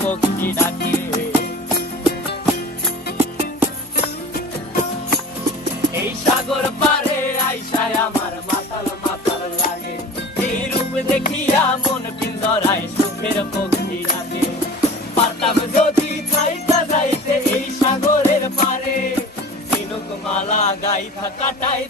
পক্ষী ডাকে। এই সাগর পারে আইসায় আমার মাতাল মাতাল লাগে, এই রূপ দেখিয়া মন পিঞ্জরায় সুখের পক্ষী ডাকে। পারতাম যদি থাইকা যাইতে এই সাগরের পারে, ঝিনুক মালা গাইথা কাটাই